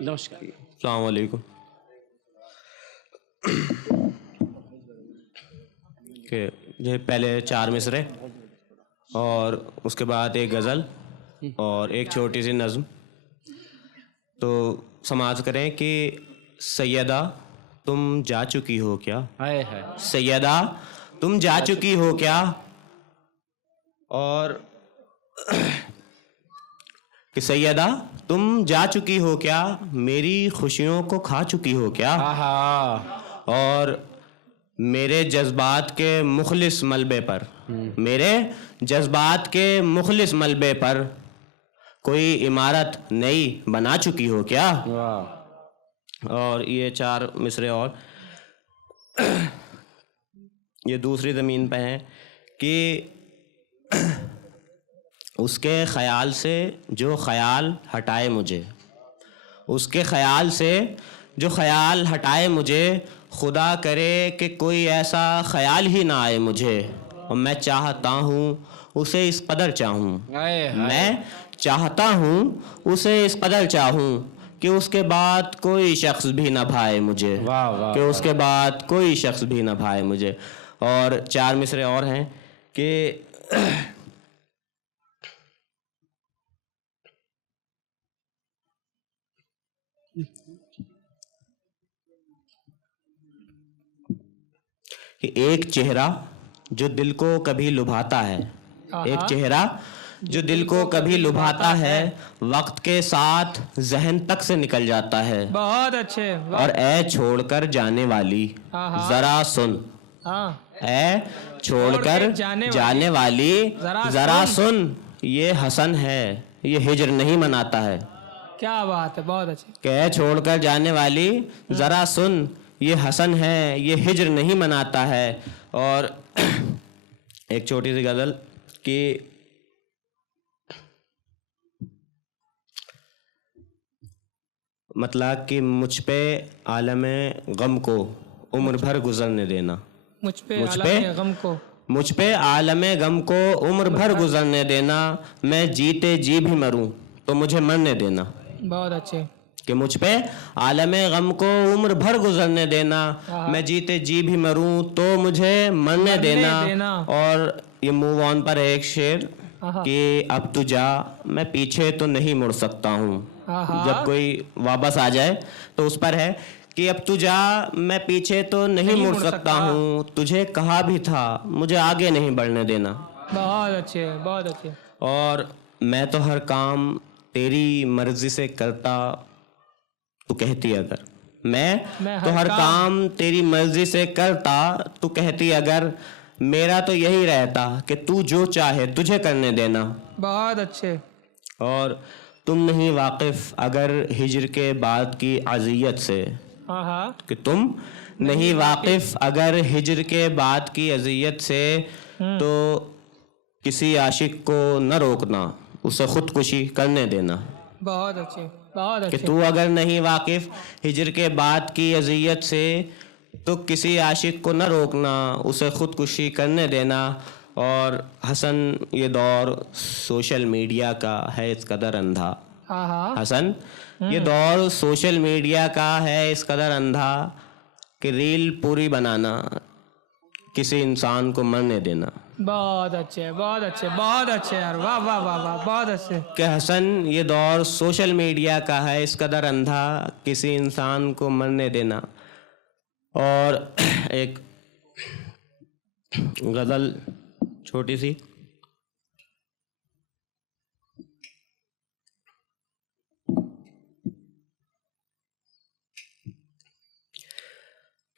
نمسکار. السلام علیکم. کہ یہ پہلے 4 مصرے اور اس کے بعد ایک غزل اور ایک چھوٹی سی نظم. تو سماعت کریں کہ سیدہ تم جا چکی ہو کیا؟ ہائے ہائے. سیدہ تم جا چکی ہو کیا؟ اور کہ سیدہ تم جا چکی ہو کیا؟ میری خوشیوں کو کھا چکی ہو کیا؟ اور میرے جذبات کے مخلص ملبے پر میرے جذبات کے مخلص ملبے پر کوئی عمارت نئی بنا چکی ہو کیا؟ اور یہ 4 مصرے اور یہ دوسری زمین پہ ہیں کہ اس کے خیال سے جو خیال ہٹائے مجھے، اس کے خیال سے جو خیال ہٹائے مجھے، خدا کرے کہ کوئی ایسا خیال ہی نہ آئے مجھے. اور میں چاہتا ہوں اسے اس قدر چاہوں، میں چاہتا ہوں اسے اس قدر چاہوں کہ اس کے بعد کوئی شخص بھی نہ بھائے مجھے، کہ اس کے بعد کوئی شخص بھی نہ بھائے مجھے. اور 4 مصرے اور ہیں کہ ایک چہرہ جو دل کو کبھی لبھاتا ہے، ایک چہرہ جو دل کو کبھی لبھاتا ہے، وقت کے ساتھ ذہن تک سے نکل جاتا ہے. بہت اچھے. اور اے چھوڑ کر جانے والی ذرا سن، اے چھوڑ کر جانے والی ذرا سن، یہ حسن ہے یہ ہجر نہیں مناتا ہے. کیا بات ہے، بہت اچھے. کہ اے چھوڑ کر جانے والی ذرا سن، یہ حسن ہے یہ ہجر نہیں مناتا ہے. اور ایک چھوٹی سی غزل کہ مطلب کہ مجھ پہ عالم غم کو عمر بھر گزرنے دینا، مجھ پہ عالم غم کو عمر بھر گزرنے دینا، میں جیتے جی بھی مروں تو مجھے مرنے دینا. بہت اچھے. کہ مجھ پہ عالم غم کو عمر بھر گزرنے دینا، میں جیتے جی بھی مروں تو مجھے مرنے دینا. اور یہ موو آن پر ایک شعر کہ اب تو جا میں پیچھے تو نہیں مڑ سکتا ہوں. جب کوئی واپس آ جائے تو اس پر ہے کہ اب تو جا میں پیچھے تو نہیں مڑ سکتا ہوں، تجھے کہا بھی تھا مجھے آگے نہیں بڑھنے دینا. بہت اچھے بہت اچھے. اور میں تو ہر کام تیری مرضی سے کرتا، تو کہتی اگر میں تو ہر کام تیری مرضی سے کرتا، تو کہتی اگر میرا تو یہی رہتا کہ تو جو چاہے تجھے کرنے دینا. بہت اچھے. اور تم نہیں واقف اگر ہجر کے بعد کی اذیت سے، کہ تم نہیں واقف اگر ہجر کے بعد کی اذیت سے، تو کسی عاشق کو نہ روکنا اسے خودکشی کرنے دینا. بہت اچھے بہت اچھے. کہ تو اگر نہیں واقف ہجر کے بعد کی اذیت سے، تو کسی عاشق کو نہ روکنا اسے خودکشی کرنے دینا. اور حسن یہ دور سوشل میڈیا کا ہے اس قدر اندھا، حسن یہ دور سوشل میڈیا کا ہے اس قدر اندھا کہ ریل پوری بنانا کسی انسان کو مرنے دینا. بہت اچھے بہت اچھے بہت اچھے یار. واہ واہ واہ واہ بہت اچھے. کہ حسن یہ دور سوشل میڈیا کا ہے اس قدر اندھا کسی انسان کو مرنے دینا. اور ایک غزل چھوٹی سی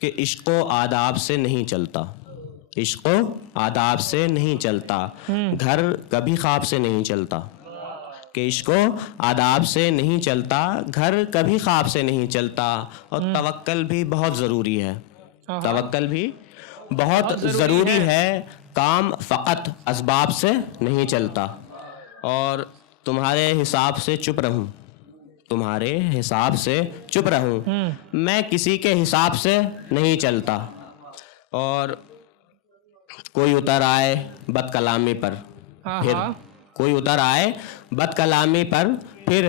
کہ عشق و آداب سے نہیں چلتا، عشق و آداب سے نہیں چلتا، گھر کبھی خواب سے نہیں چلتا. کہ عشق و آداب سے نہیں چلتا، گھر کبھی خواب سے نہیں چلتا. اور توکل بھی بہت ضروری ہے، توکل بھی بہت ضروری ہے، کام فقط اسباب سے نہیں چلتا. اور تمہارے حساب سے چپ رہوں، تمہارے حساب سے چپ رہوں، میں کسی کے حساب سے نہیں چلتا. اور کوئی اتر آئے بد کلامی پر، پھر کوئی اتر آئے بد کلامی پر، پھر